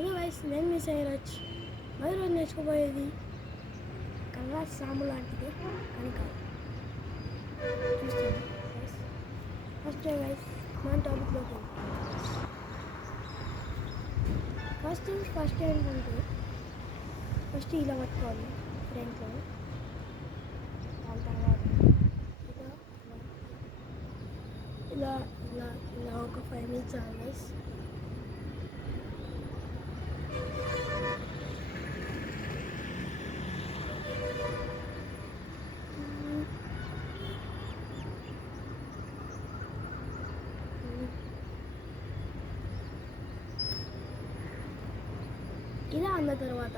Hello guys, నేను మీ సైరాజ్. మరి రోజు నేర్చుకోబోయేది కలరా సాంబు లాంటిది కానీ కాదు. చూస్తాను గైస్. ఫస్ట్ గైస్ మన టాపిక్లోకి ఫస్ట్ ఏంటంటే ఫస్ట్ ఇలా పట్టుకోవాలి ఫ్రంట్లో. దాని తర్వాత ఇలా ఇలా ఇలా ఒక 5 minutes గైస్. ఇలా అన్న తర్వాత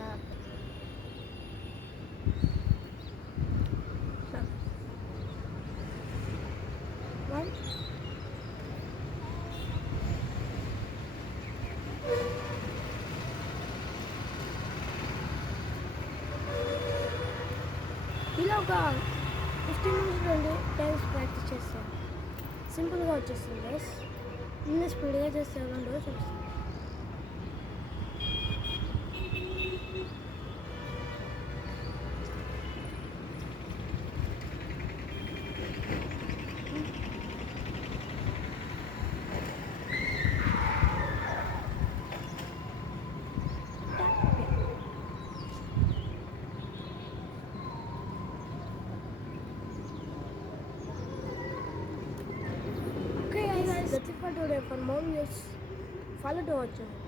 ఇలా ఒక 15 minutes 20 times ప్రాక్టీస్ చేస్తాను. సింపుల్గా వచ్చేస్తుంది గైస్. నిన్న స్పీడ్గా చేస్తే 2 రోజులు వస్తుంది. That's it for today. For more videos, follow to our channel.